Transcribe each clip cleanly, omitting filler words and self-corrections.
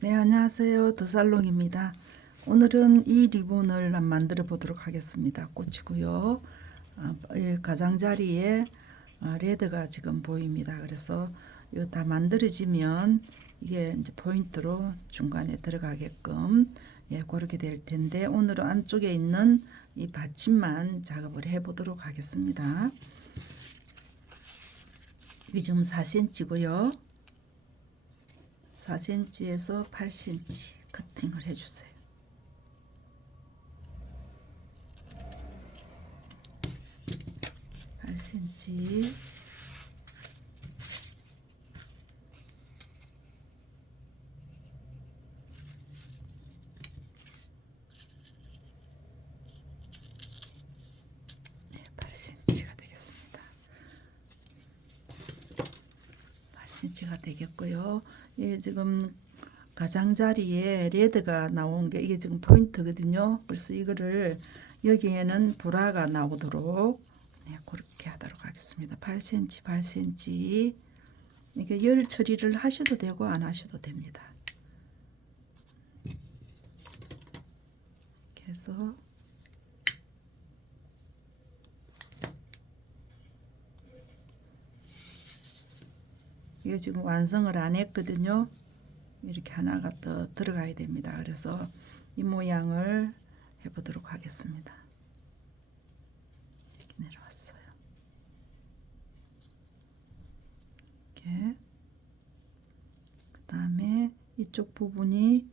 네, 안녕하세요. 더살롱입니다. 오늘은 이 리본을 만들어 보도록 하겠습니다. 꽃이고요. 이 가장자리에 레드가 지금 보입니다. 그래서 이거 다 만들어지면 이게 이제 포인트로 중간에 들어가게끔 그렇게 될 텐데, 오늘은 안쪽에 있는 이 받침만 작업을 해 보도록 하겠습니다. 이게 지금 4cm고요. 4cm에서 8cm 커팅을 해주세요. cm 네, 8cm가 되겠습니다. 8cm가 되겠고요. 예, 지금 가장자리에 레드가 나온 게 이게 지금 포인트거든요. 그래서 이거를 여기에는 보라가 나오도록 그렇게 하도록 하겠습니다. 8cm, 8cm. 이게 열 처리를 하셔도 되고 안 하셔도 됩니다. 이렇게 해서 이거 지금 완성을 안 했거든요. 이렇게 하나가 더 들어가야 됩니다. 그래서 이 모양을 해보도록 하겠습니다. 이렇게 내려왔어요. 이렇게. 그 다음에 이쪽 부분이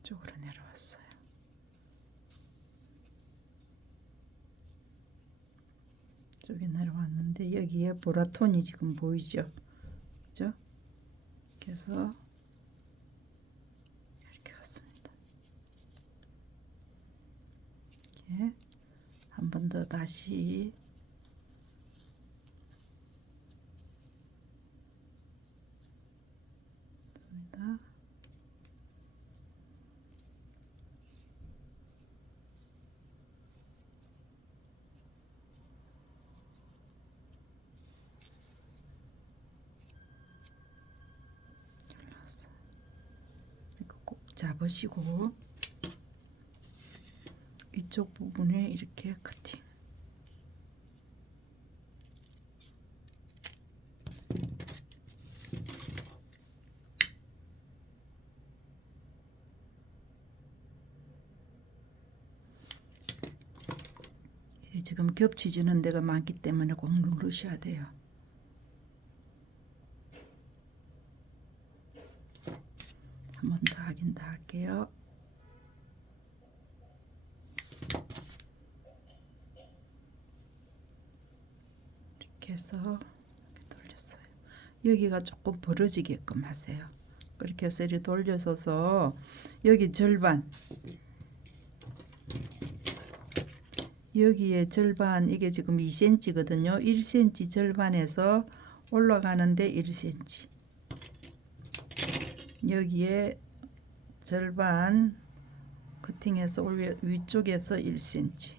이쪽으로 내려왔어요. 쪽에 내려왔는데 여기에 보라톤이 지금 보이죠? 그죠? 그래서 이렇게 갔습니다. 이렇게 한 번 더 다시 습니다. 잡으시고 이쪽 부분에 이렇게 커팅. 지금 겹치지는 데가 많기 때문에 꼭 누르셔야 돼요. 한 번 더 하긴 더 할게요. 이렇게 해서 이렇게 돌렸어요. 여기가 조금 벌어지게끔 하세요. 그렇게 해서 이렇게 돌려서서 여기 절반, 여기에 절반, 이게 지금 2cm거든요. 1cm 절반에서 올라가는데 1cm, 여기에 절반 커팅해서 올려 위쪽에서 1cm,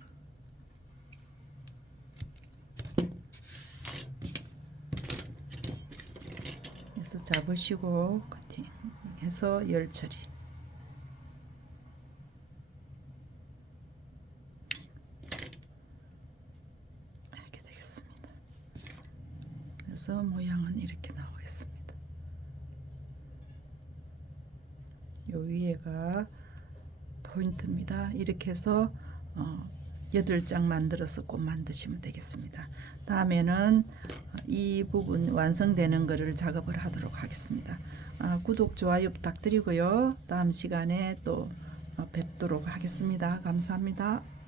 그래서 잡으시고 커팅해서 열 처리. 이렇게 되겠습니다. 그래서 모양은 이렇게 나오겠습니다. 요 위에가 포인트입니다. 이렇게 해서 8장 만들어서 꽃 만드시면 되겠습니다. 다음에는 이 부분 완성되는 거를 작업을 하도록 하겠습니다. 구독, 좋아요 부탁드리고요. 다음 시간에 또 뵙도록 하겠습니다. 감사합니다.